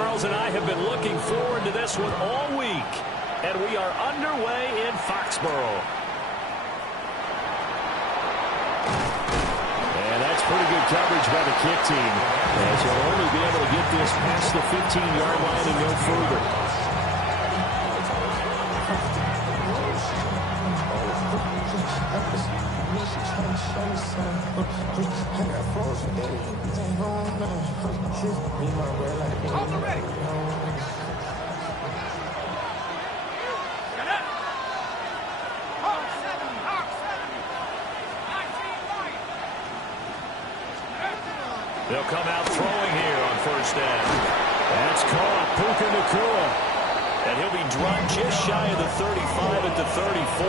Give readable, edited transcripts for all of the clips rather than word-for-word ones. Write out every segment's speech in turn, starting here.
Charles and I have been looking forward to this one all week, and we are underway in Foxborough. And that's pretty good coverage by the kick team, as he'll only be able to get this past the 15-yard line and no further. They'll come out throwing here on first down. That's caught. Puka Nacua. And he'll be dropped just shy of the 35 at the 34.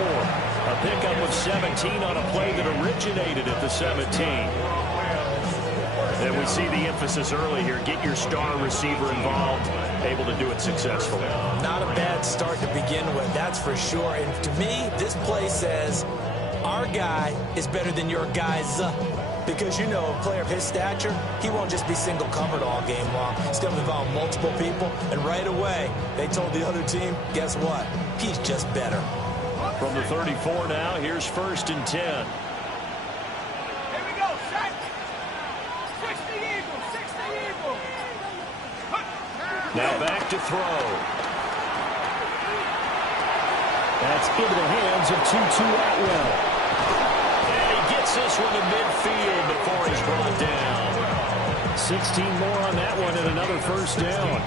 A pickup of 17 on a play that originated at the 17. And we see the emphasis early here. Get your star receiver involved, able to do it successfully. Not a bad start to begin with, that's for sure. And to me, this play says our guy is better than your guys. Because, you know, a player of his stature, he won't just be single covered all game long. He's going to involve multiple people. And right away, they told the other team, guess what? He's just better. From the 34 now, here's 1st and 10. Here we go, set. 60 Eagles, 60 Eagles. Now back to throw. That's into the hands of Tutu Atwell. Gets this one to midfield before he's brought down. 16 more on that one and another first down.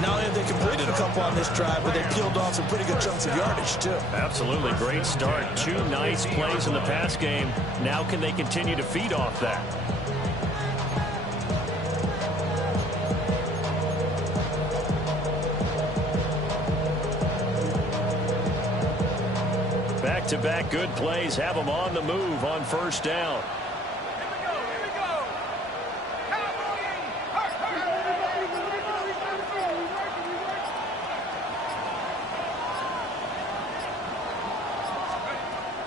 Not only have they completed a couple on this drive, but they peeled off some pretty good chunks of yardage, too. Absolutely. Great start. 2 nice plays in the pass game. Now can they continue to feed off that? Back-to-back good plays have them on the move on first down. Here we go.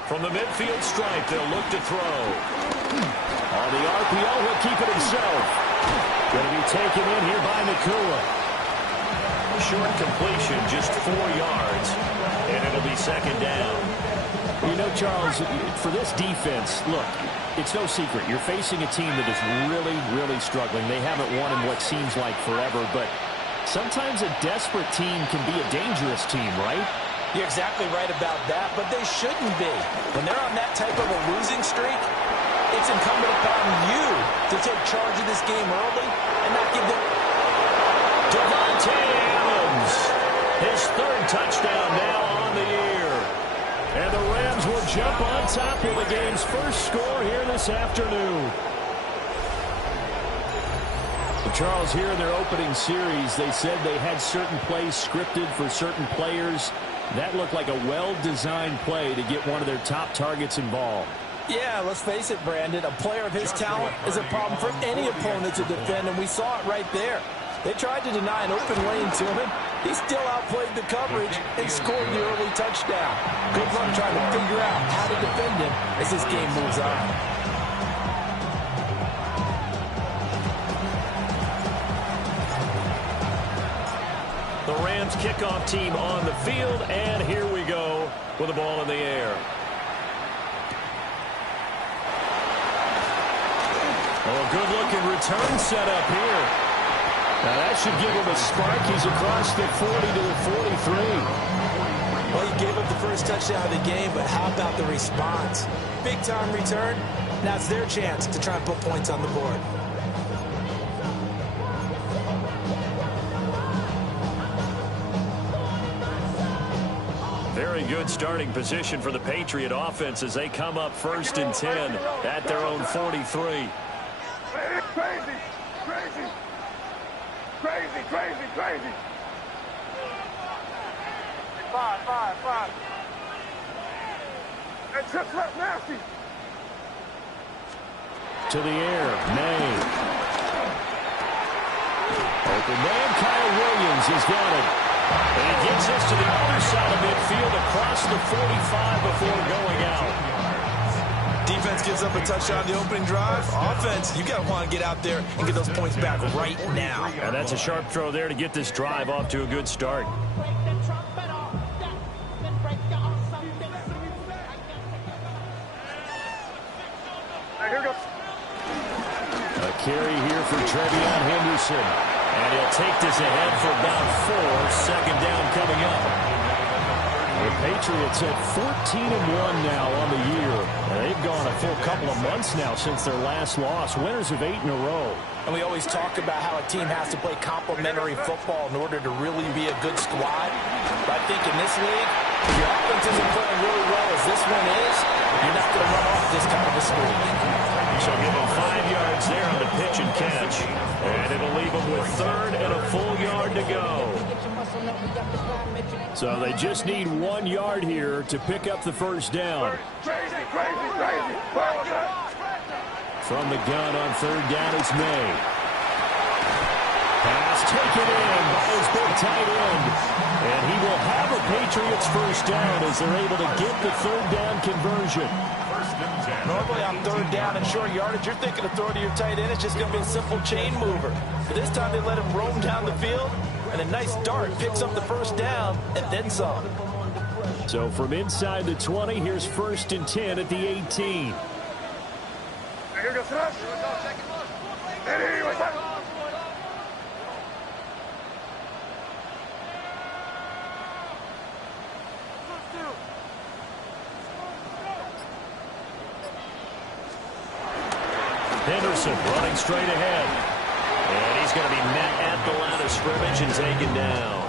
From the midfield stripe, they'll look to throw. On the RPO, he'll keep it himself. Going to be taken in here by Nacua. Short completion, just 4 yards, and it'll be second down. You know, Charles, for this defense, look, it's no secret. You're facing a team that is really, really struggling. They haven't won in what seems like forever, but sometimes a desperate team can be a dangerous team, right? You're exactly right about that, but they shouldn't be. When they're on that type of a losing streak, it's incumbent upon you to take charge of this game early and not give them... Davante Adams, his 3rd touchdown now on the year. And the Rams will jump on top of the game's first score here this afternoon. Charles, here in their opening series, they said they had certain plays scripted for certain players. That looked like a well-designed play to get one of their top targets involved. Yeah, let's face it, Brandon. A player of his talent is a problem for any opponent to defend, and we saw it right there. They tried to deny an open lane to him. He still outplayed the coverage and scored the early touchdown. Good luck trying to figure out how to defend him as this game moves on. The Rams kickoff team on the field, and here we go with the ball in the air. Oh, good-looking return set up here. Now that should give him a spark. He's across the 40 to the 43. Well, he gave up the first touchdown of the game, but how about the response? Big-time return. Now it's their chance to try and put points on the board. Very good starting position for the Patriot offense as they come up 1st and 10 at their own 43. Crazy. 5. It just left nasty. To the air, May. Open man, Kyle Williams has got it. And he gets this to the other side of midfield across the 45 before going out. Defense gives gives up a touchdown the opening drive. Offense, you got to want to get out there and get those points back right now. And that's a sharp throw there to get this drive off to a good start. A carry here for Trevion Henderson. And he'll take this ahead for about 4. Second down coming up. The Patriots at 14-1 now on the year. And they've gone a full couple of months now since their last loss. Winners of 8 in a row. And we always talk about how a team has to play complementary football in order to really be a good squad. But I think in this league, if your offense isn't playing really well as this one is, you're not going to run off this kind of a streak. So give him 5 yards there on the pitch and catch. And it'll leave him with 3rd and a full yard to go. So they just need 1 yard here to pick up the first down. From the gun on 3rd down is May. Pass taken in by his big tight end. And he will have a Patriots first down as they're able to get the 3rd down conversion. Normally on 3rd down and short yardage, you're thinking of throwing to your tight end. It's just going to be a simple chain mover. But this time they let him roam down the field. And a nice dart picks up the first down and then some. So from inside the 20, here's 1st and 10 at the 18. Henderson running straight ahead. And he's going to be met at the line of scrimmage and taken down.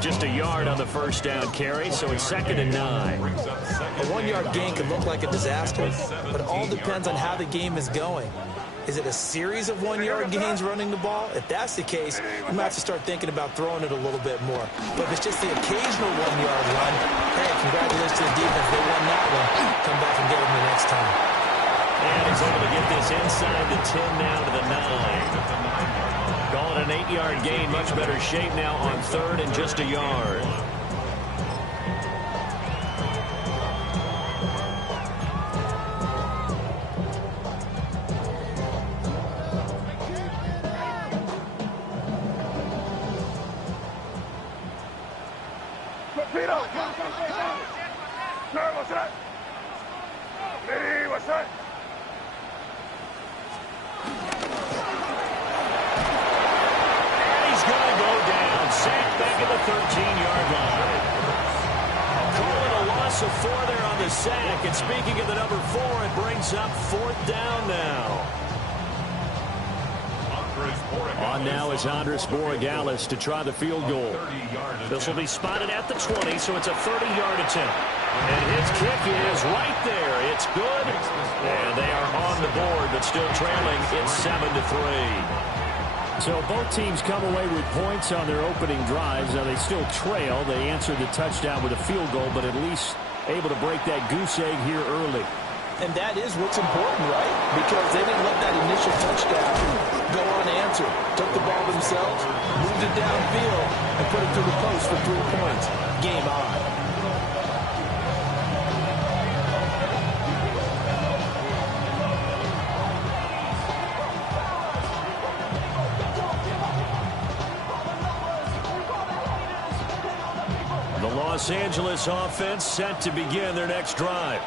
Just a yard on the first down carry, so it's 2nd and 9. A 1-yard gain can look like a disaster, but it all depends on how the game is going. Is it a series of 1-yard gains running the ball? If that's the case, you might have to start thinking about throwing it a little bit more. But if it's just the occasional 1-yard run, hey, congratulations to the defense. They won that one. Come back and get them the next time. And he's able to get this inside the 10 now to the 9. Calling an 8-yard gain, much better shape now on 3rd and just a yard. And speaking of the number 4, it brings up 4th down now. On now is Andres Borregales to try the field goal. This will be spotted at the 20, so it's a 30-yard attempt. And his kick is right there. It's good. And they are on the board, but still trailing. It's 7-3. So both teams come away with points on their opening drives. Now they still trail. They answered the touchdown with a field goal, but at least able to break that goose egg here early. And that is what's important, right? Because they didn't let that initial touchdown go unanswered. Took the ball themselves, moved it downfield, and put it through the post for 3 points. Game on. Los Angeles offense set to begin their next drive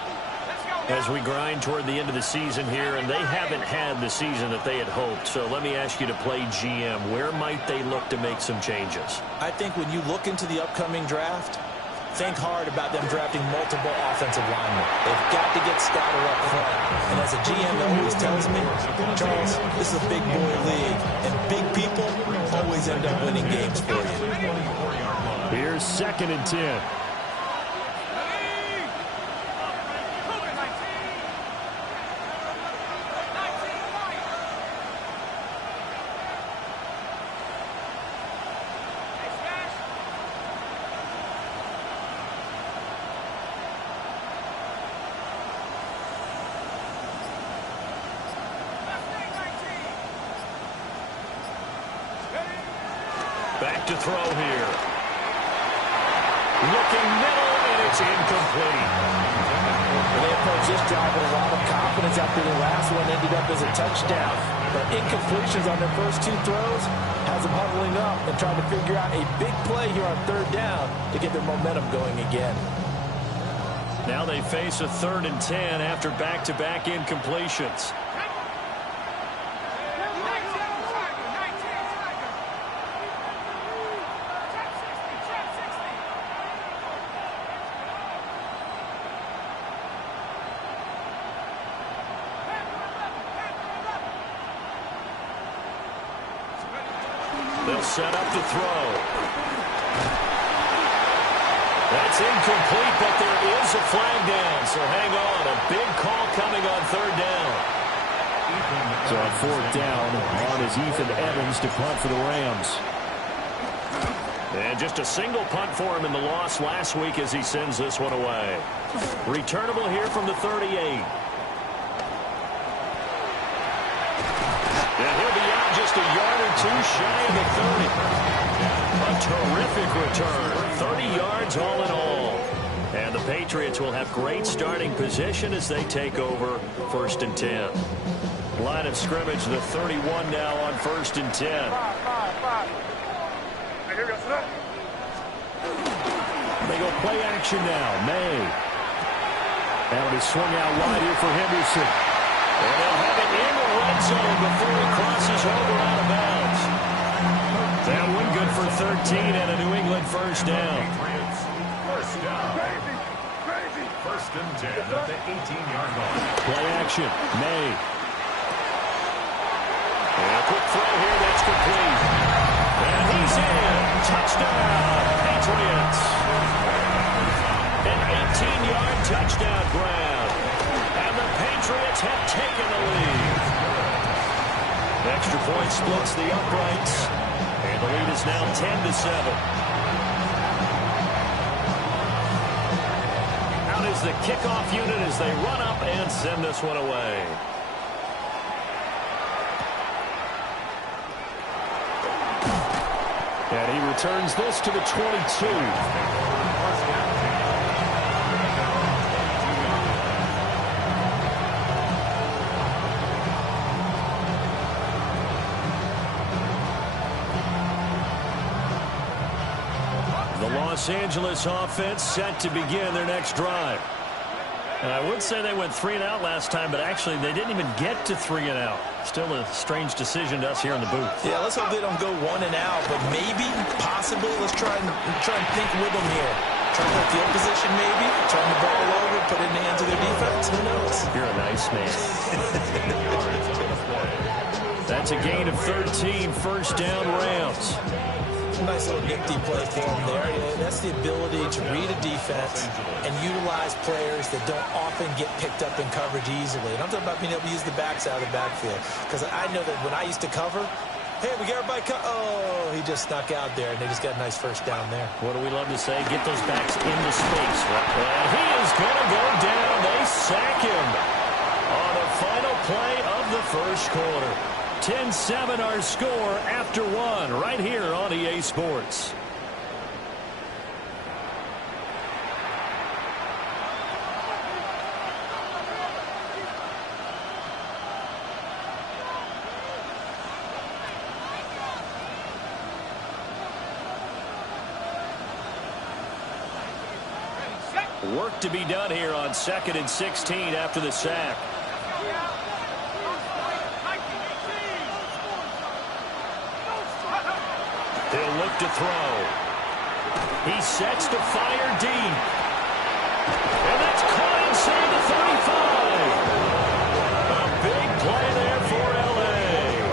as we grind toward the end of the season here, and they haven't had the season that they had hoped. So let me ask you to play GM. Where might they look to make some changes? I think when you look into the upcoming draft, think hard about them drafting multiple offensive linemen. They've got to get stouter up front. And as a GM that always tells me, Charles, this is a big boy league, and big people always end up winning games for you. Here's 2nd and 10. Back to throw here. Looking middle, and it's incomplete. When they approach this drive with a lot of confidence after the last one ended up as a touchdown. But incompletions on their first 2 throws has them huddling up and trying to figure out a big play here on 3rd down to get their momentum going again. Now they face a 3rd and 10 after back-to-back incompletions. They'll set up to throw. That's incomplete, but there is a flag down, so hang on. A big call coming on 3rd down. So on 4th down, on is Ethan Evans to punt for the Rams. And just a single punt for him in the loss last week as he sends this one away. Returnable here from the 38. And he'll be out just a yard or 2 shy of the 30. A terrific return. 30 yards all in all. And the Patriots will have great starting position as they take over 1st and 10. Line of scrimmage, the 31 now on 1st and 10. They go play action now. May. That'll be swung out wide here for Henderson. And they'll have it in the red zone before he crosses over out of bounds. That one good for 13 and a New England 1st down. First down. Crazy. 1st and 10 at the 18-yard line. Play action. May. And a quick throw here that's complete. And he's in. Touchdown, Patriots. An 18-yard touchdown grab. And the Patriots have taken the lead. Extra point splits the uprights. And the lead is now 10-7. Out is the kickoff unit as they run up and send this one away. And he returns this to the 22. Los Angeles offense set to begin their next drive. And I would say they went 3 and out last time, but actually they didn't even get to 3 and out. Still a strange decision to us here in the booth. Yeah, let's hope they don't go 1 and out, but maybe, possibly, let's try and think with them here. Try to get field position maybe, turn the ball over, put it in the hands of their defense. Who knows? You're a nice man. That's a gain of 13, 1st down Rams. Nice little nifty play for him there. That's the ability to read a defense and utilize players that don't often get picked up in coverage easily. And I'm talking about being able to use the backs out of the backfield. Because I know that when I used to cover, hey, we got everybody oh, he just snuck out there, and they just got a nice 1st down there. What do we love to say? Get those backs into space. And he is going to go down. They sack him on the final play of the 1st quarter. 10-7 our score after 1 right here on EA Sports. Work to be done here on 2nd and 16 after the sack. He'll look to throw. He sets to fire deep. And that's caught inside the 35. A big play there for L.A.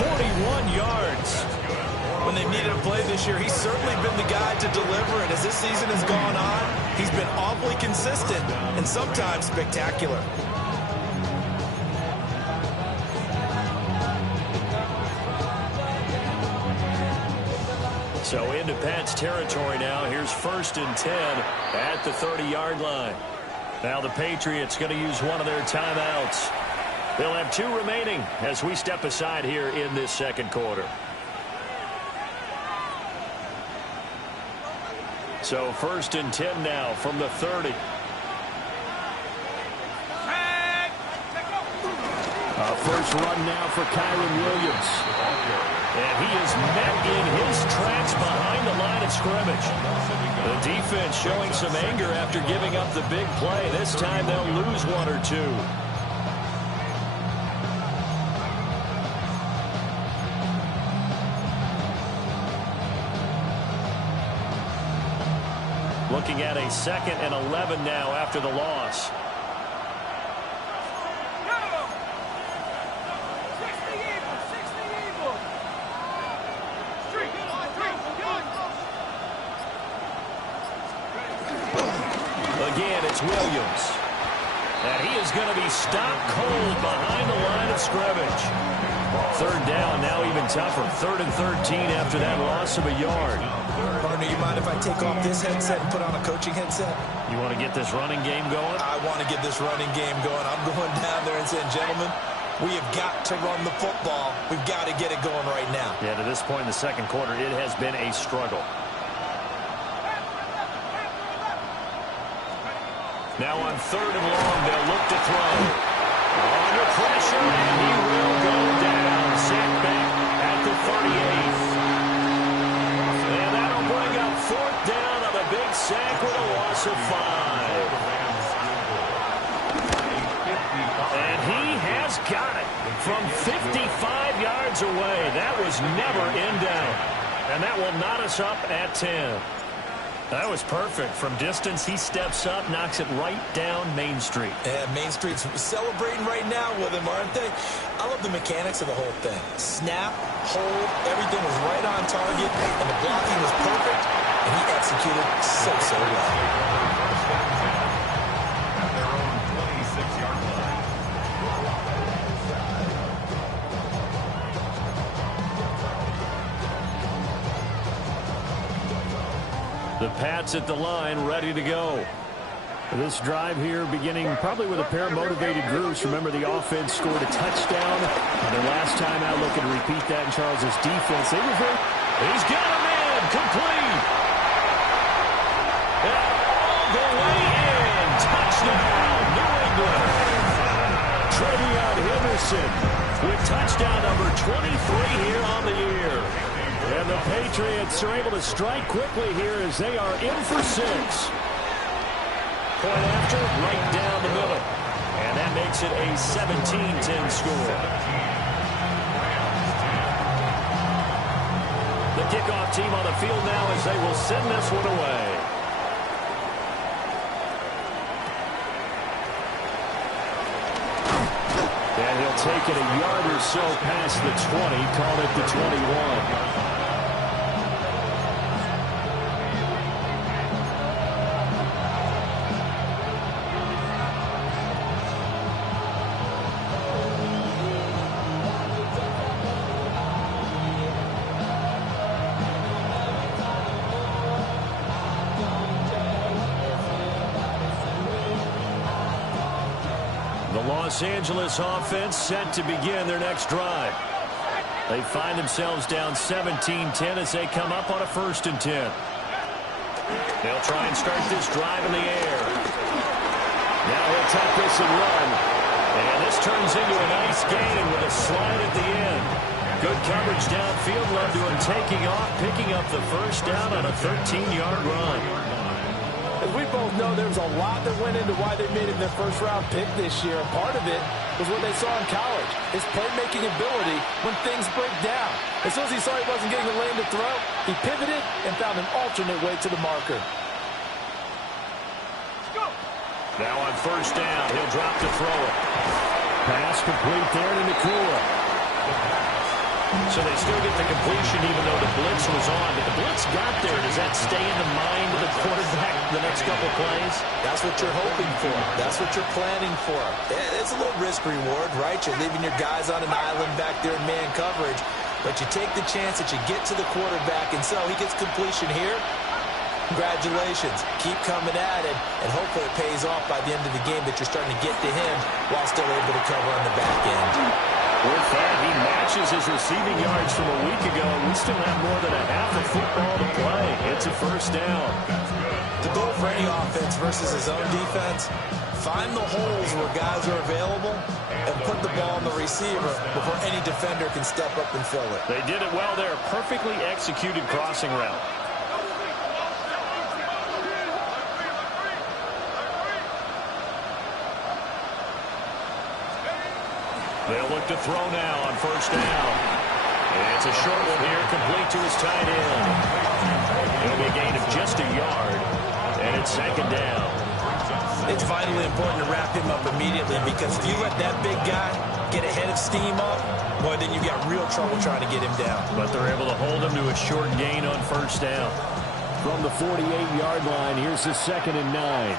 41 yards. When they needed a play this year, he's certainly been the guy to deliver it. As this season has gone on, he's been awfully consistent and sometimes spectacular. So into Pat's territory now. Here's 1st and 10 at the 30-yard line. Now the Patriots going to use one of their timeouts. They'll have 2 remaining as we step aside here in this 2nd quarter. So 1st and 10 now from the 30. first run now for Kyren Williams. And he is met in his tracks behind the line of scrimmage. The defense showing some anger after giving up the big play. This time they'll lose one or two. Looking at a 2nd and 11 now after the loss. Again, it's Williams. And he is going to be stopped cold behind the line of scrimmage. 3rd down, now even tougher. 3rd and 13 after that loss of a yard. Partner, you mind if I take off this headset and put on a coaching headset? You want to get this running game going? I want to get this running game going. I'm going down there and saying, gentlemen, we have got to run the football. We've got to get it going right now. Yeah, to this point in the 2nd quarter, it has been a struggle. Now on 3rd and long, they'll look to throw. Under pressure, and he will go down. Sacked back at the 38th. And that'll bring up 4th down on a big sack with a loss of 5. And he has got it from 55 yards away. That was never in doubt. And that will knot us up at 10. That was perfect. From distance, he steps up, knocks it right down Main Street. Yeah, Main Street's celebrating right now with him, aren't they? I love the mechanics of the whole thing. Snap, hold, everything was right on target, and the blocking was perfect, and he executed so well. At their own 26-yard line. The Pats at the line, ready to go. This drive here beginning probably with a pair of motivated groups. Remember, the offense scored a touchdown. Their last time out, looking to repeat that in Charles' defense. They were very... He's got him in, complete. And all the way in. Touchdown, New England. Trevion Henderson with touchdown number 23 here on the year. And the Patriots are able to strike quickly here as they are in for 6. Point after, right down the middle. And that makes it a 17-10 score. The kickoff team on the field now as they will send this one away. And he'll take it a yard or so past the 20, call it the 21. Los Angeles offense set to begin their next drive. They find themselves down 17-10 as they come up on a 1st and 10. They'll try and start this drive in the air. Now he'll tuck this and run. And this turns into a nice gain with a slide at the end. Good coverage downfield led to him taking off, picking up the 1st down on a 13-yard run. As we both know, there was a lot that went into why they made it their 1st-round pick this year. Part of it was what they saw in college, his playmaking ability when things break down. As soon as he saw he wasn't getting a lane to throw, he pivoted and found an alternate way to the marker. Now on 1st down, he'll drop to throw it. Pass complete there to Nakua. So they still get the completion even though the blitz was on. But the blitz got there. Does that stay in the mind of the quarterback the next couple plays? That's what you're hoping for. That's what you're planning for. It's a little risk-reward, right? You're leaving your guys on an island back there in man coverage. But you take the chance that you get to the quarterback, and so he gets completion here. Congratulations. Keep coming at it, and hopefully it pays off by the end of the game that you're starting to get to him while still able to cover on the back end. With that, he matches his receiving yards from a week ago. We still have more than a half of football to play. It's a 1st down. The goal for any offense versus his own defense, find the holes where guys are available and put the ball on the receiver before any defender can step up and fill it. They did it well there. Perfectly executed crossing route. They'll look to throw now on first down. It's a short one here, complete to his tight end. It'll be a gain of just a yard, and it's second down. It's vitally important to wrap him up immediately, because if you let that big guy get ahead of steam up, boy, then you've got real trouble trying to get him down. But they're able to hold him to a short gain on first down. From the 48-yard line, here's the 2nd and 9.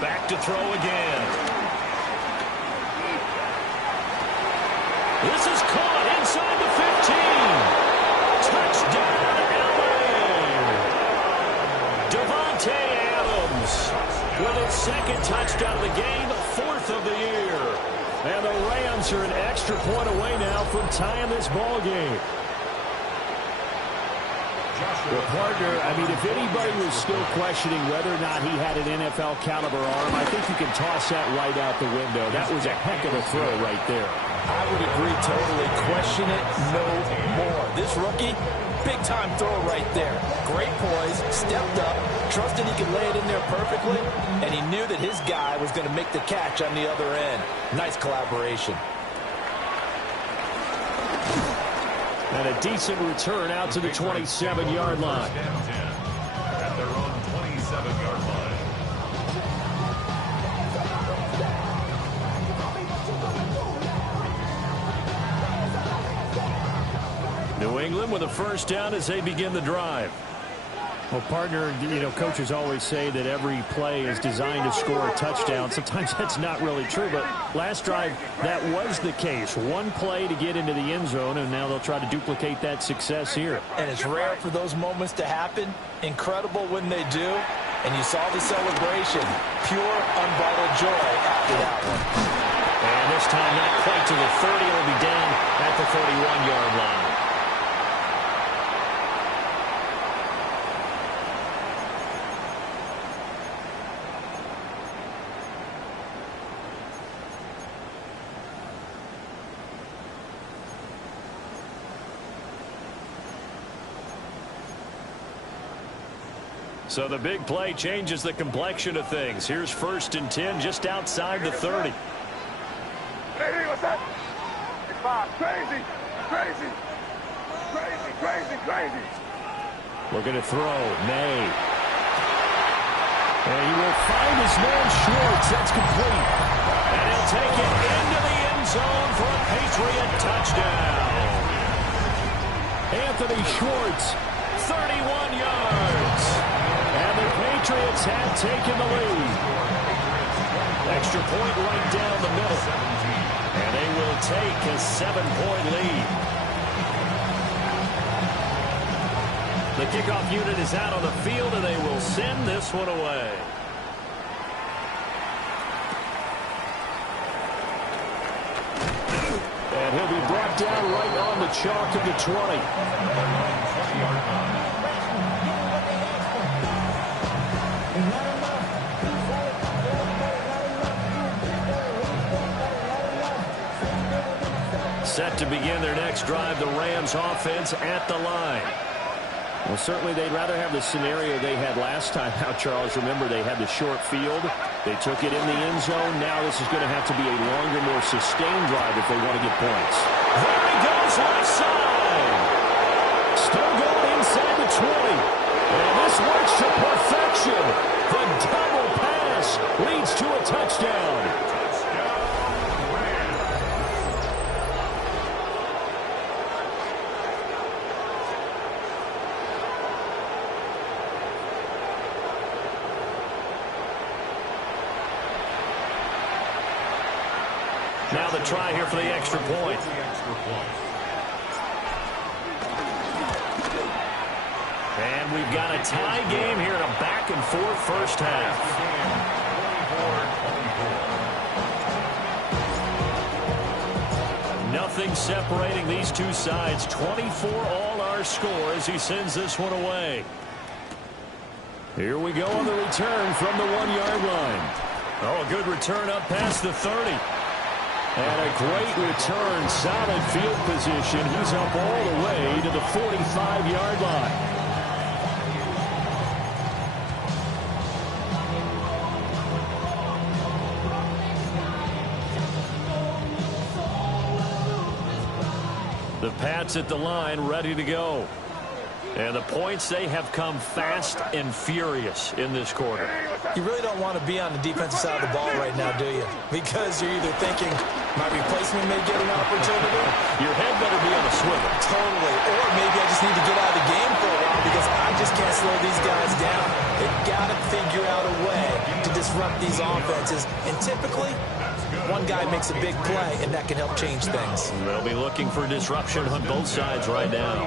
Back to throw again. This is caught inside the 15. Touchdown, LA. Davante Adams with his second touchdown of the game, 4th of the year. And the Rams are an extra point away now from tying this ball game. Well, partner, I mean, if anybody was still questioning whether or not he had an NFL caliber arm, I think you can toss that right out the window. That was a heck of a throw right there. I would agree totally. Question it no more. This rookie, big-time throw right there. Great poise, stepped up, trusted he could lay it in there perfectly, and he knew that his guy was going to make the catch on the other end. Nice collaboration. And a decent return out to the 27-yard line. At their own 27-yard line. New England with a first down as they begin the drive. Well, partner, you know, coaches always say that every play is designed to score a touchdown. Sometimes that's not really true, but last drive, that was the case. One play to get into the end zone, and now they'll try to duplicate that success here. And it's rare for those moments to happen. Incredible when they do. And you saw the celebration. Pure, unbridled joy after that one. And this time, not quite to the 30. It'll be down at the 41-yard line. So the big play changes the complexion of things. Here's 1st and 10 just outside the 30. Hey, what's that? It's Bob. Crazy, crazy, crazy, crazy, crazy. Looking to throw. May. And he will find his man Schwartz. That's complete. And he'll take it into the end zone for a Patriot touchdown. Anthony Schwartz, 31 yards. And the Patriots have taken the lead. Extra point right down the middle. And they will take a 7-point lead. The kickoff unit is out on the field, and they will send this one away. And he'll be brought down right on the chalk of the 20. Set to begin their next drive, the Rams offense at the line. Well, certainly they'd rather have the scenario they had last time out, Charles. Remember, they had the short field. They took it in the end zone. Now this is going to have to be a longer, more sustained drive if they want to get points. There he goes, left side. Still going inside the 20. And this works to perfection. The double pass leads to a touchdown. Now the try here for the extra point. And we've got a tie game here in a back-and-forth first half. Nothing separating these two sides. 24 all our score as he sends this one away. Here we go on the return from the 1-yard line. Oh, a good return up past the 30. And a great return, solid field position. He's up all the way to the 45-yard line. The Pats at the line, ready to go. And the points, they have come fast and furious in this quarter. You really don't want to be on the defensive side of the ball right now, do you? Because you're either thinking, my replacement may get an opportunity. Your head better be on a swivel. Totally. Or maybe I just need to get out of the game for a while because I just can't slow these guys down. They've got to figure out a way to disrupt these offenses. And typically, one guy makes a big play, and that can help change things. They'll be looking for disruption on both sides right now.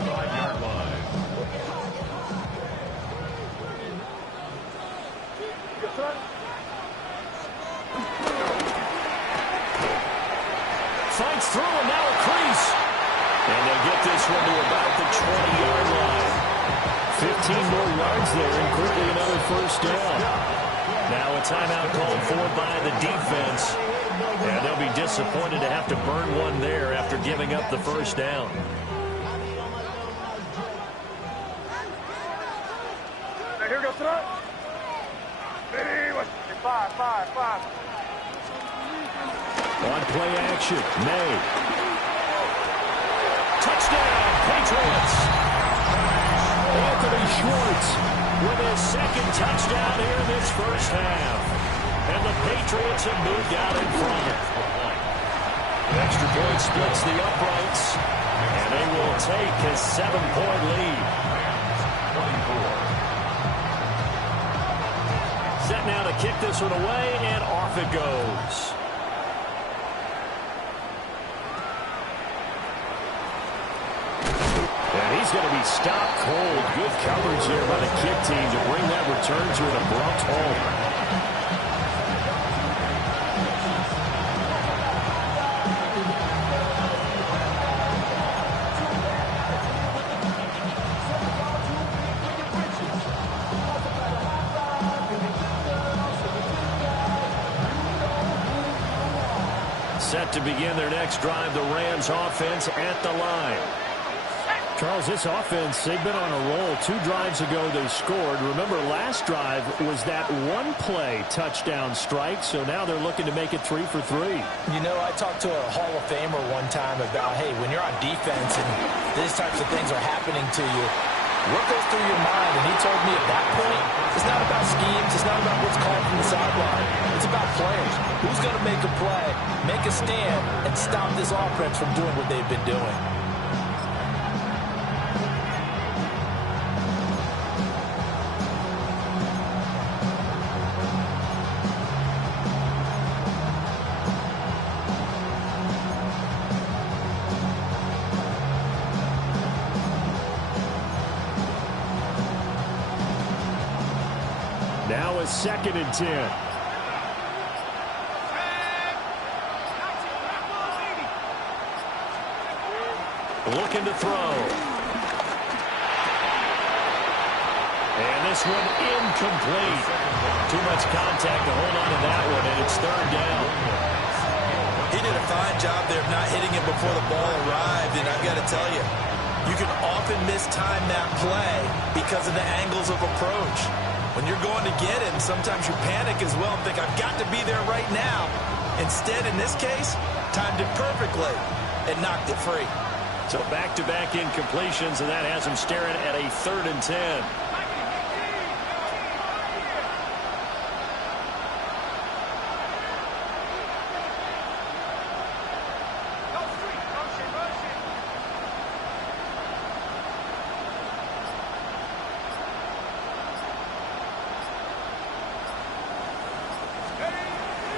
Fights through and now a crease. And they get this one to about the 20-yard line. 15 more yards there and quickly another first down. Now a timeout called for by the defense. And they'll be disappointed to have to burn one there after giving up the first down. Here goes tonight. Five. On play action, May. Touchdown, Patriots. Anthony Schwartz with his second touchdown here in this first half. And the Patriots have moved out in front. Extra point splits the uprights. And they will take a 7-point lead. 24. Set now to kick this one away, and off it goes. And he's going to be stopped cold. Good coverage there by the kick team to bring that return to an abrupt halt. Set to begin their next drive, the Rams offense at the line. Charles, this offense, they've been on a roll. 2 drives ago they scored. Remember, last drive was that one-play touchdown strike, so now they're looking to make it 3 for 3. You know, I talked to a Hall of Famer one time about, hey, when you're on defense and these types of things are happening to you, what goes through your mind? And he told me at that point, it's not about schemes. It's not about what's called from the sideline. It's about players. Who's going to make a play, make a stand, and stop this offense from doing what they've been doing? Now a 2nd and 10. Looking to throw. And this one incomplete. Too much contact to hold on to that one, and it's 3rd down. He did a fine job there of not hitting it before the ball arrived, and I've got to tell you, you can often mistime that play because of the angles of approach. When you're going to get it, sometimes you panic as well and think, I've got to be there right now. Instead, in this case, timed it perfectly and knocked it free. So back-to-back incompletions, and that has him staring at a 3rd and 10.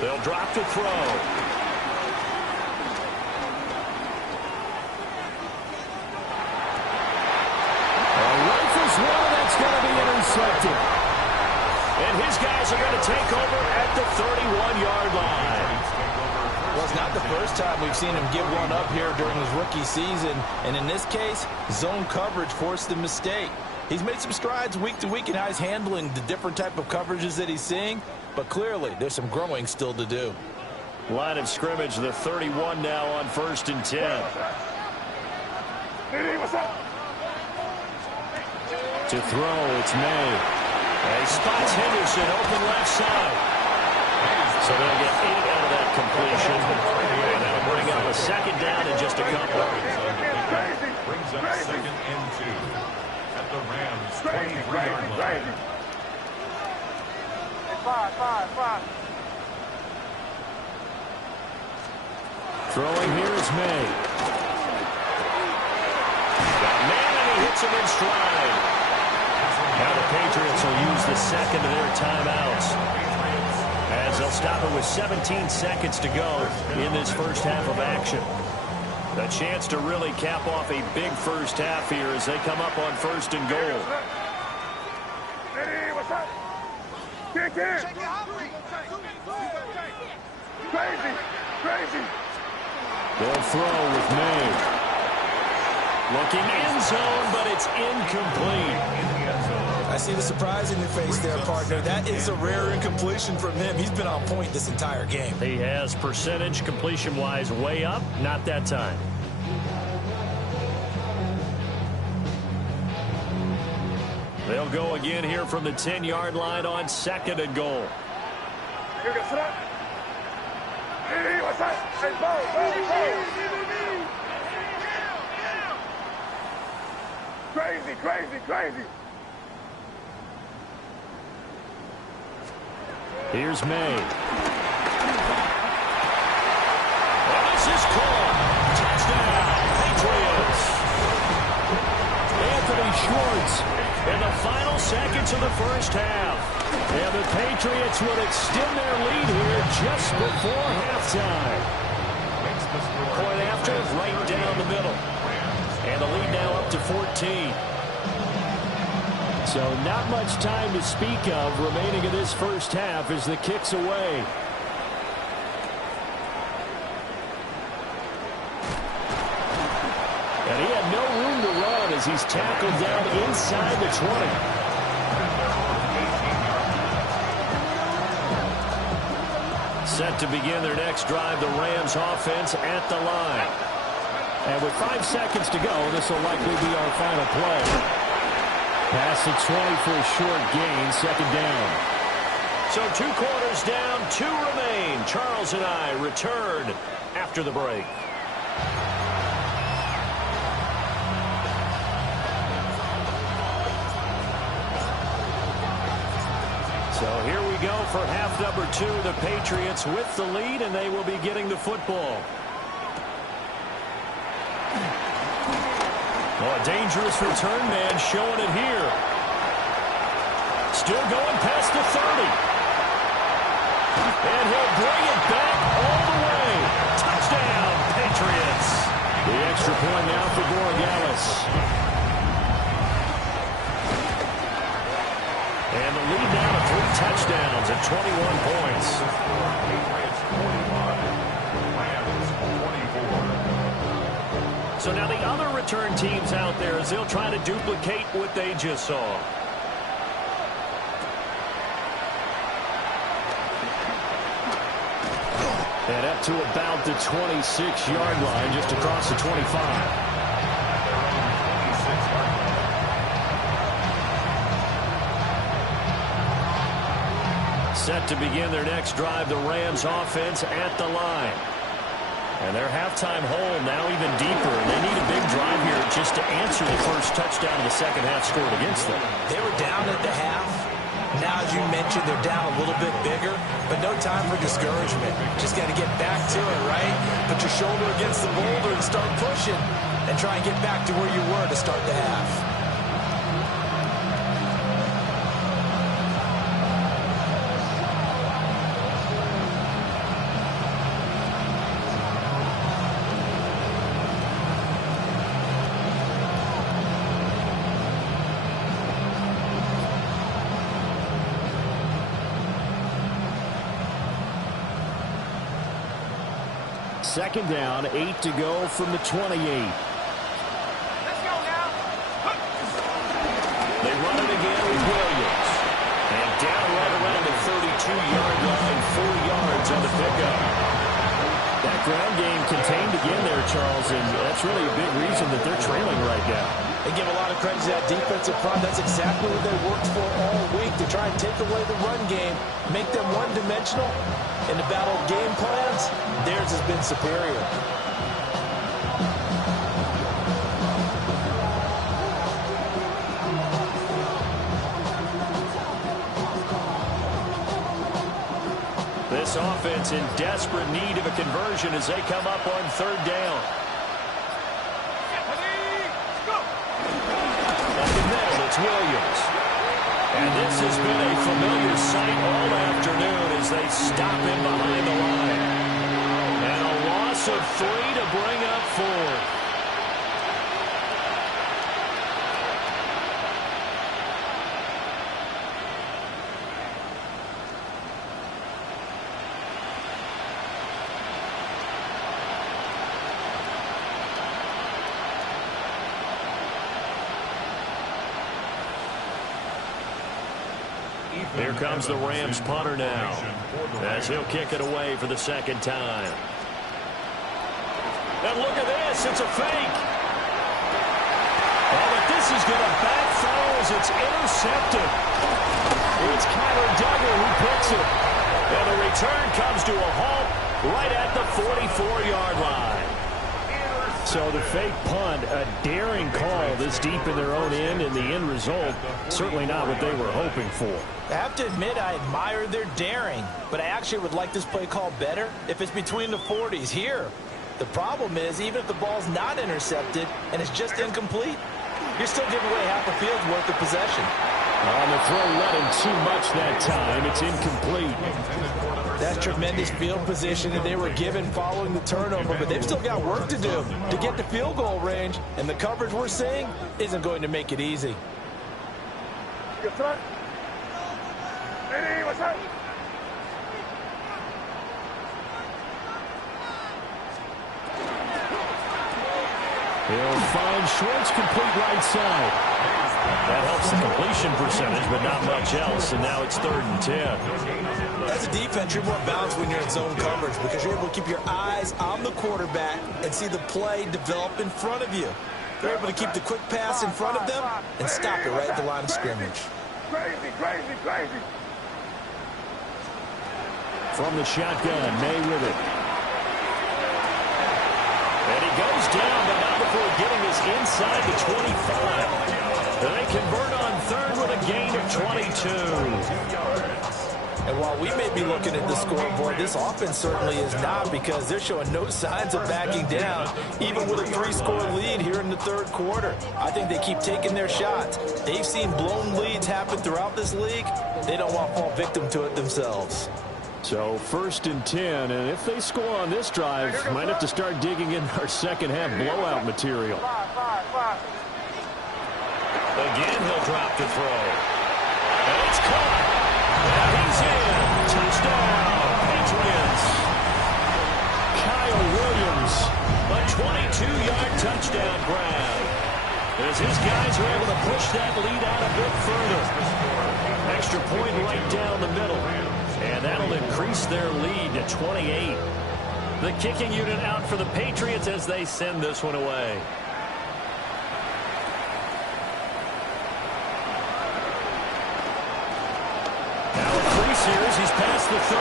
They'll drop to throw. Rifles one, that's going to be intercepted. And his guys are going to take over at the 31-yard line. Well, it's not the first time we've seen him give one up here during his rookie season. And in this case, zone coverage forced the mistake. He's made some strides week to week in how he's handling the different type of coverages that he's seeing. But clearly, there's some growing still to do. Line of scrimmage, the 31 now on 1st and 10. What's up? To throw, it's May. And he spots Henderson, open left side. So they'll get 8 out of that completion. And that'll bring up a 2nd down in just a couple. Brings up 2nd and 2 at the Rams' 23-yard line. Five. Throwing here is May. Got man, and he hits him in stride. Now the Patriots will use the 2nd of their timeouts, as they'll stop it with 17 seconds to go in this first half of action. A chance to really cap off a big first half here as they come up on 1st and goal. Hey, what's up? Kick in. Crazy. They'll throw with May. Looking end zone, but it's incomplete. I see the surprise in your face there, partner. That is a rare incompletion from him. He's been on point this entire game. He has percentage completion-wise way up. Not that time. They'll go again here from the 10-yard line on 2nd and goal. Here goes up. Hey, what's up? Hey, Bo. Crazy. Here's May. And this is caught. Touchdown, Patriots. Anthony Schwartz in the final seconds of the first half. And the Patriots would extend their lead here just before halftime. Point after, right down the middle. And the lead now up to 14. So not much time to speak of remaining in this first half as the kick's away. And he had no room to run as he's tackled down inside the 20. Set to begin their next drive, the Rams offense at the line. And with 5 seconds to go, this will likely be our final play. Past the 20 for a short gain, 2nd down. So 2 quarters down, 2 remain. Charles and I return after the break. So here we go for half number 2. The Patriots with the lead, and they will be getting the football. Oh, a dangerous return man showing it here. Still going past the 30. And he'll bring it back all the way. Touchdown, Patriots. The extra point now for Borregales. And the lead now to 3 touchdowns at 21 points. Patriots 41, Rams 24. So now the other return teams out there as they'll try to duplicate what they just saw. And up to about the 26-yard line, just across the 25. Set to begin their next drive, the Rams offense at the line. And their halftime hole now even deeper. They need a big drive here just to answer the first touchdown of the second half scored against them. They were down at the half. Now, as you mentioned, they're down a little bit bigger, but no time for discouragement. Just got to get back to it, right? Put your shoulder against the boulder and start pushing and try and get back to where you were to start the half. second down, 8 to go from the 28. They run it again with Williams. And down right around the 32-yard line, 4 yards on the pickup. That ground game contained again there, Charles, and that's really a big reason that they're trailing right now. They give a lot of credit to that defensive front. That's exactly what they worked for all week, to try and take away the run game, make them one-dimensional. In the battle of game plans, theirs has been superior. This offense in desperate need of a conversion as they come up on third down. Up the middle, it's Williams. And this has been a familiar sight all afternoon as they stop him behind the line. And a loss of 3 to bring up 4. Here comes the Rams punter now, as he'll kick it away for the second time. And look at this, it's a fake. Oh, but this is going to backfire as it's intercepted. It's Kyler Duggar who picks it. And the return comes to a halt right at the 44-yard line. So the fake punt, a daring call this deep in their own end, and the end result, certainly not what they were hoping for. I have to admit, I admire their daring, but I actually would like this play called better if it's between the 40s here. The problem is, even if the ball's not intercepted and it's just incomplete, you're still giving away half a field's worth of possession. On the throw, let him too much that time. It's incomplete. That's tremendous field position that they were given following the turnover, but they've still got work to do to get the field goal range, and the coverage we're seeing isn't going to make it easy. Good front. Hey, what's up? He'll find Schwartz complete right side. That helps the completion percentage, but not much else, and now it's 3rd and 10. As a defense, you're more balanced when you're in zone coverage because you're able to keep your eyes on the quarterback and see the play develop in front of you. They're able to keep the quick pass in front of them and stop it right at the line of scrimmage. Crazy, crazy, crazy. From the shotgun, May with it. And he goes down, but not before getting us inside the 25. They convert on 3rd with a gain of 22. And while we may be looking at the scoreboard, this offense certainly is not, because they're showing no signs of backing down, even with a 3-score lead here in the 3rd quarter. I think they keep taking their shots. They've seen blown leads happen throughout this league. They don't want to fall victim to it themselves. So 1st and 10, and if they score on this drive, might have to start digging in our second-half blowout material. Again, he'll drop to throw. And it's caught. And he's in. Touchdown, Patriots. Kyle Williams. A 22-yard touchdown grab. As his guys are able to push that lead out a bit further. Extra point right down the middle. And that'll increase their lead to 28. The kicking unit out for the Patriots as they send this one away. Series, he's past the 30.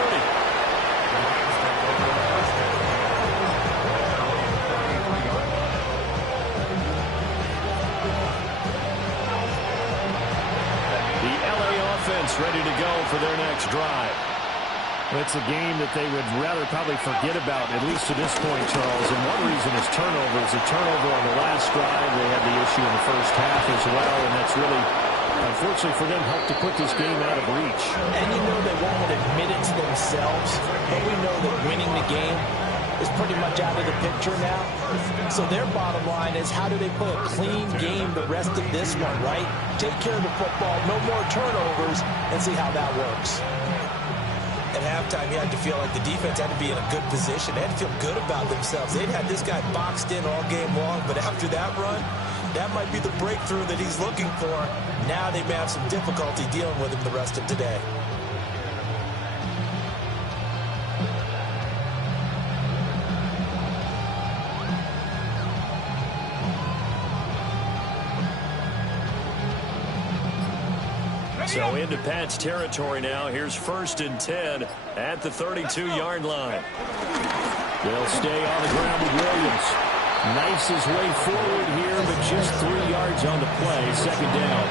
The LA offense ready to go for their next drive. It's a game that they would rather probably forget about, at least to this point, Charles. And one reason is turnovers. A turnover on the last drive. They had the issue in the first half as well, and that's really, unfortunately for them, helped to put this game out of reach. And you know they won't admit it to themselves, but we know that winning the game is pretty much out of the picture now. So their bottom line is, how do they play a clean game the rest of this one, right? Take care of the football, no more turnovers, and see how that works. And at halftime, you had to feel like the defense had to be in a good position. They had to feel good about themselves. They'd had this guy boxed in all game long, but after that run, that might be the breakthrough that he's looking for. Now they may have some difficulty dealing with him the rest of today. So into Pat's territory now. Here's 1st and 10 at the 32-yard line. They'll stay on the ground with Williams. Knifes his way forward here, but just 3 yards on the play. 2nd down.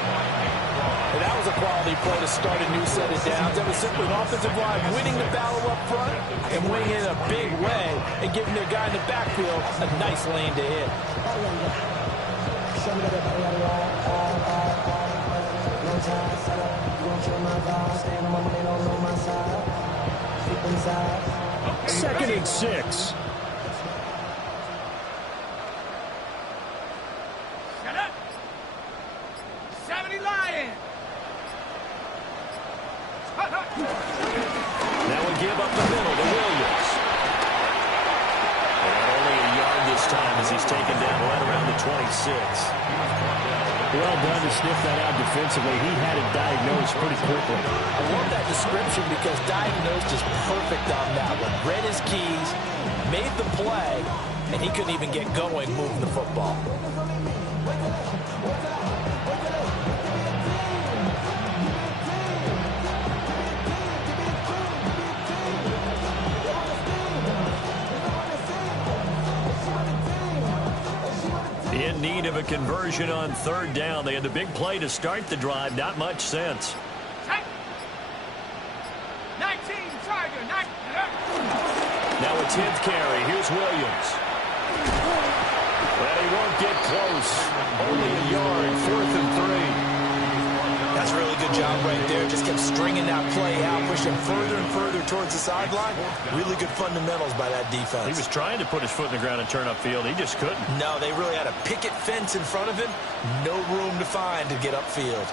And that was a quality play to start a new set of downs. That was simply an offensive line winning the battle up front and winning in a big way and giving their guy in the backfield a nice lane to hit. Second and 6. Shut up! 70 Lions! Now we give up the middle to Williams. And only a yard this time as he's taken down right around the 26. Well done to sniff that out defensively. He had it diagnosed pretty quickly. I love that description because diagnosed is perfect on that one. Read his keys, made the play, and he couldn't even get going moving the football. In need of a conversion on 3rd down. They had the big play to start the drive. Not much sense. 19 Tiger, 19. Now a 10th carry. Here's Williams. But he won't get close. Only a yard. 4th and 3. That's a really good job right there. Just kept stringing that play out, pushing further and further towards the sideline. Really good fundamentals by that defense. He was trying to put his foot in the ground and turn upfield. He just couldn't. No, they really had a picket fence in front of him. No room to find to get upfield.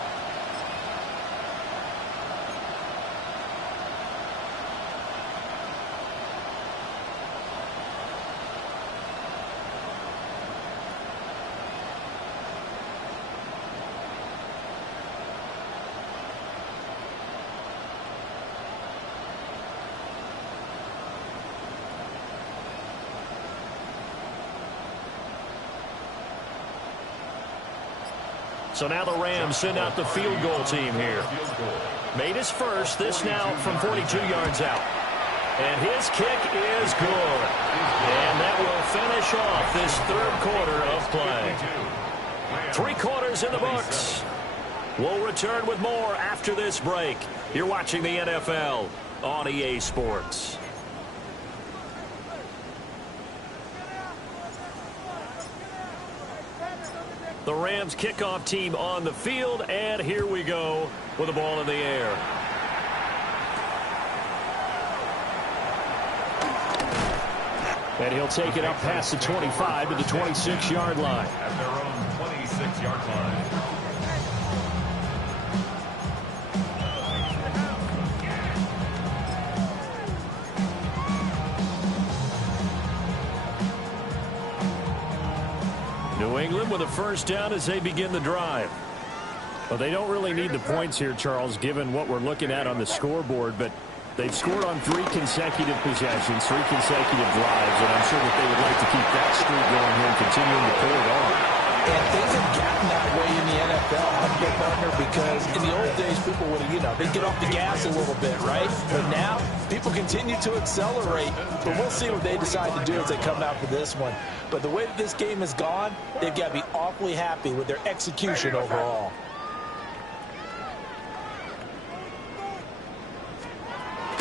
So now the Rams send out the field goal team here. Made his first. This now from 42 yards out. And his kick is good. And that will finish off this 3rd quarter of play. 3 quarters in the books. We'll return with more after this break. You're watching the NFL on EA Sports. The Rams kickoff team on the field, and here we go with the ball in the air. And he'll take it up past the 25 to the 26-yard line. At their own 26-yard line. New England with a 1st down as they begin the drive. Well, they don't really need the points here, Charles, given what we're looking at on the scoreboard, but they've scored on 3 consecutive possessions, 3 consecutive drives, and I'm sure that they would like to keep that streak going here and continuing to pull it on. And things have gotten that way in the NFL, partner, because in the old days, people would, they'd get off the gas a little bit, right? But now, people continue to accelerate, but we'll see what they decide to do as they come out for this one. But the way that this game has gone, they've got to be awfully happy with their execution overall.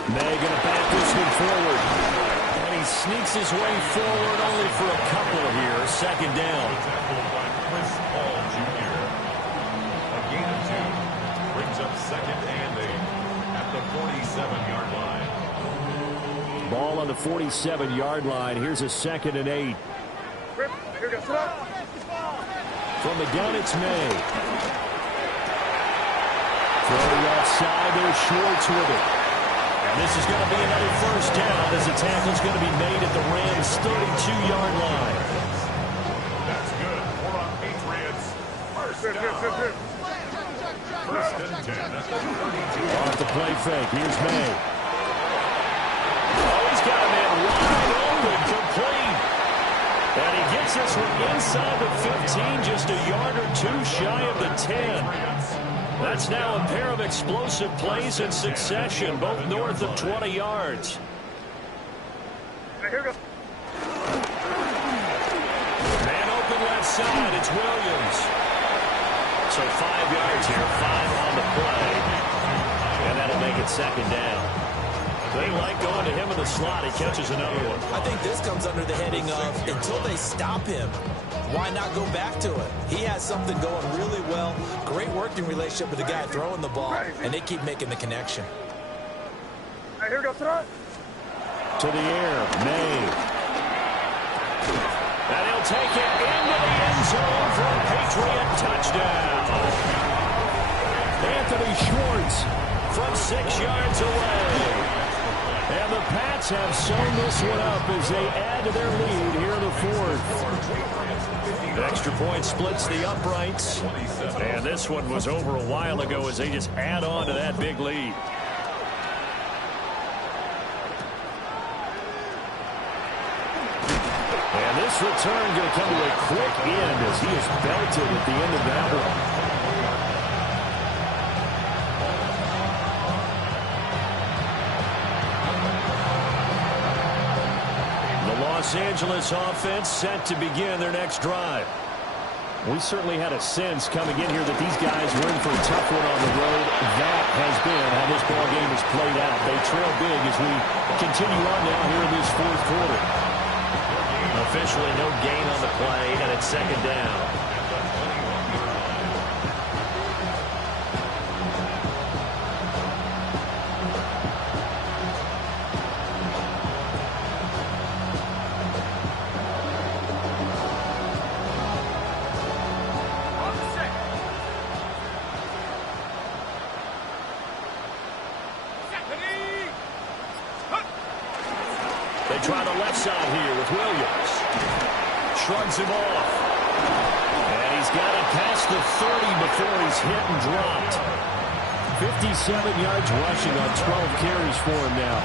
May going to back this one forward. And he sneaks his way forward only for a couple here. 2nd down. Tackled by Chris Paul Jr. A gain of 2. Brings up 2nd and 8 at the 47-yard line. Ball on the 47-yard line. Here's a 2nd and 8. From the gun, it's May. Throwing outside, there's Schwartz with it. And this is going to be another first down as the tackle's going to be made at the Rams' 32-yard line. That's good. More on Patriots. First down. First and 10 at the 32. Off the play fake. Here's May. Oh, he's got a man wide open, complete. And he gets this one inside the 15, just a yard or two shy of the 10. That's now a pair of explosive plays in succession, both north of 20 yards. Here we go. Man open left side, it's Williams. So 5 yards here, 5 on the play. And that'll make it second down. They like going to him in the slot. He catches another one. I think this comes under the heading of until they stop him, why not go back to it? He has something going really well. Great working relationship with the guy throwing the ball, and they keep making the connection. Here we go, throw it. To the air, May. And he'll take it into the end zone for a Patriot touchdown. Anthony Schwartz from 6 yards away. And the Pats have sewn this one up as they add to their lead here in the fourth. The extra point splits the uprights. And this one was over a while ago as they just add on to that big lead. And this return going to come to a quick end as he is belted at the end of that one. Los Angeles offense set to begin their next drive. We certainly had a sense coming in here that these guys were in for a tough one on the road. That has been how this ball game has played out. They trail big as we continue on now here in this fourth quarter. Officially no gain on the play, and it's second down. They try the left side here with Williams. Shrugs him off. And he's got it past the 30 before he's hit and dropped. 57 yards rushing on 12 carries for him now.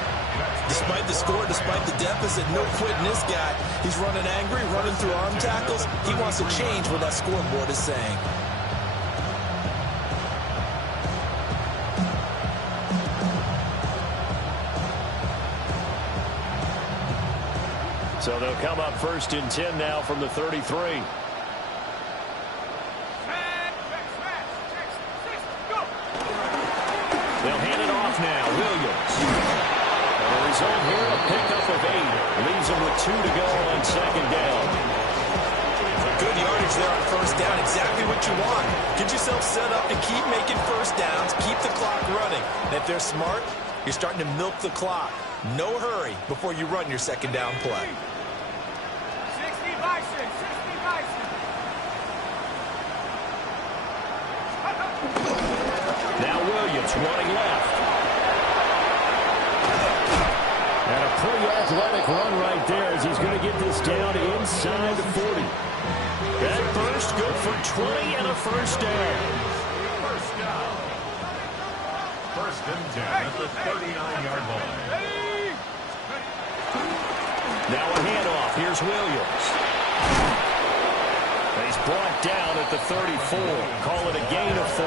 Despite the score, despite the deficit, no quitting this guy. He's running angry, running through arm tackles. He wants to change what that scoreboard is saying. So they'll come up first and 10 now from the 33. They'll hand it off now. Williams. And the result here, a pickup of 8. Leaves them with 2 to go on second down. Good yardage there on first down. Exactly what you want. Get yourself set up to keep making first downs. Keep the clock running. And if they're smart, you're starting to milk the clock. No hurry before you run your second down play. 60 Bison, 60 Bison. Now Williams running left. And a pretty athletic run right there as he's going to get this down inside the 40. That burst good for 20 and a first down. First down. First and 10 at the 39-yard line. Now a handoff. Here's Williams. And he's brought down at the 34. Call it a gain of 4.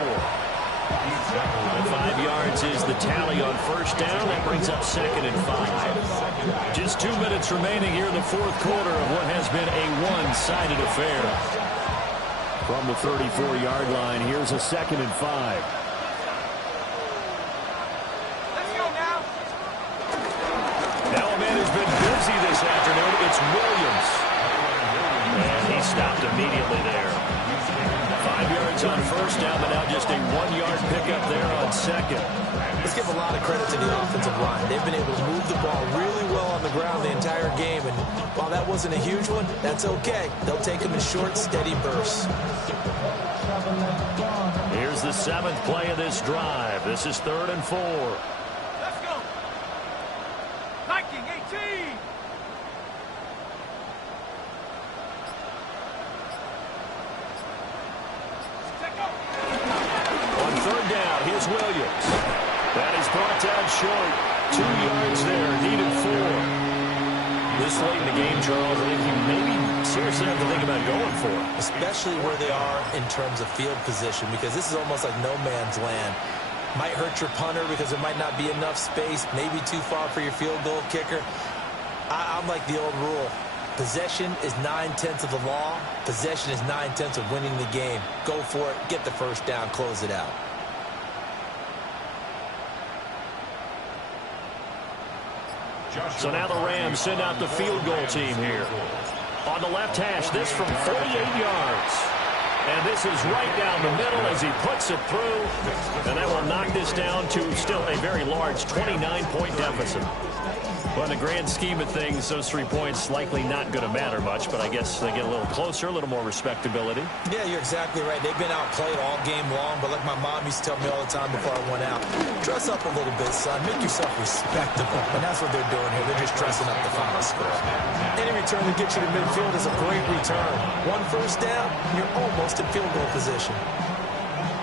And 5 yards is the tally on first down. That brings up second and 5. Just 2 minutes remaining here in the fourth quarter of what has been a one-sided affair. From the 34-yard line, here's a second and 5. Now a man who's been busy this afternoon, it's Williams. And he stopped immediately there. 5 yards on first down, but now just a 1-yard pickup there on second. Let's give a lot of credit to the offensive line. They've been able to move the ball really well on the ground the entire game. And while that wasn't a huge one, that's okay. They'll take them in short, steady bursts. Here's the 7th play of this drive. This is 3rd and 4. Let's go. third down. Here's Williams. That is brought down short. 2 yards there. Needed 4. This late in the game, Charles, I think you maybe seriously have to think about going for it. Especially where they are in terms of field position, because this is almost like no man's land. Might hurt your punter because there might not be enough space, maybe too far for your field goal kicker. I'm like the old rule. Possession is 9/10 of the law. Possession is 9/10 of winning the game. Go for it. Get the first down. Close it out. So now the Rams send out the field goal team here. On the left hash, this from 48 yards. And this is right down the middle as he puts it through. And that will knock this down to still a very large 29-point deficit. Well, in the grand scheme of things, those 3 points likely not going to matter much, but I guess they get a little closer, a little more respectability. Yeah, you're exactly right. They've been outplayed all game long, but like my mom used to tell me all the time before I went out, dress up a little bit, son. Make yourself respectable. And that's what they're doing here. They're just dressing up the final score. Any return that gets you to midfield is a great return. 1 first down, you're almost in field goal position.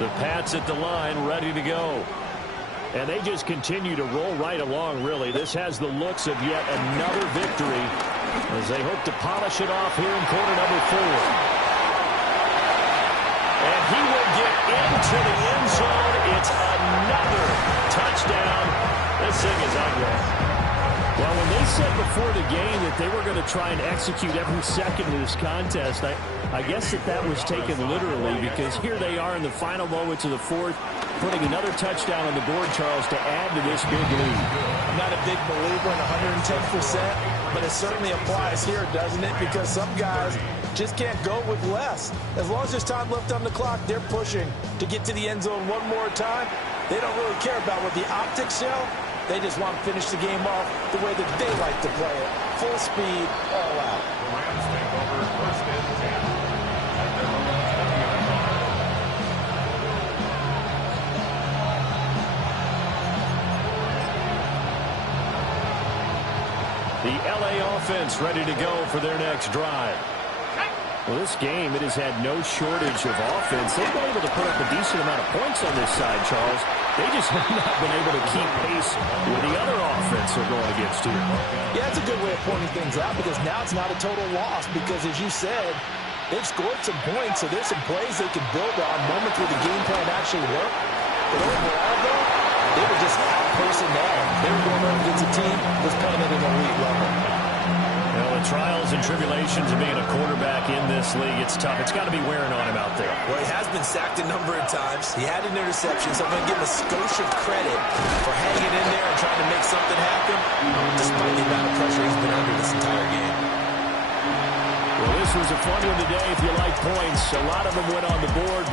The Pats at the line, ready to go. And they just continue to roll right along, really. This has the looks of yet another victory as they hope to polish it off here in quarter number 4. And he will get into the end zone. It's another touchdown. This thing is ugly. Well, when they said before the game that they were going to try and execute every second of this contest, I guess that was taken literally, because here they are in the final moments of the 4th, putting another touchdown on the board, Charles, to add to this big lead. I'm not a big believer in 110%, but it certainly applies here, doesn't it? Because some guys just can't go with less. As long as there's time left on the clock, they're pushing to get to the end zone one more time. They don't really care about what the optics show. They just want to finish the game off the way that they like to play it. Full speed, all out. The Rams take over first and 10 at their own 20-yard line. The LA offense ready to go for their next drive. Well, this game, it has had no shortage of offense. They've been able to put up a decent amount of points on this side, Charles. They just have not been able to keep pace with the other offense they're going against here. Yeah, that's a good way of pointing things out, because now it's not a total loss, because as you said, they've scored some points, so there's some plays they can build on, moments where the game plan actually worked. But overall, though, they were just out-personnel. They were going up against a team that was playing at an elite level. Well, the trials and tribulations of being a quarterback in this league, it's tough. It's got to be wearing on him out there. Well, he has been sacked a number of times. He had an interception, so I'm going to give him a skosh of credit for hanging in there and trying to make something happen, despite the amount of pressure he's been under this entire game. Well, this was a fun one today if you like points. A lot of them went on the board.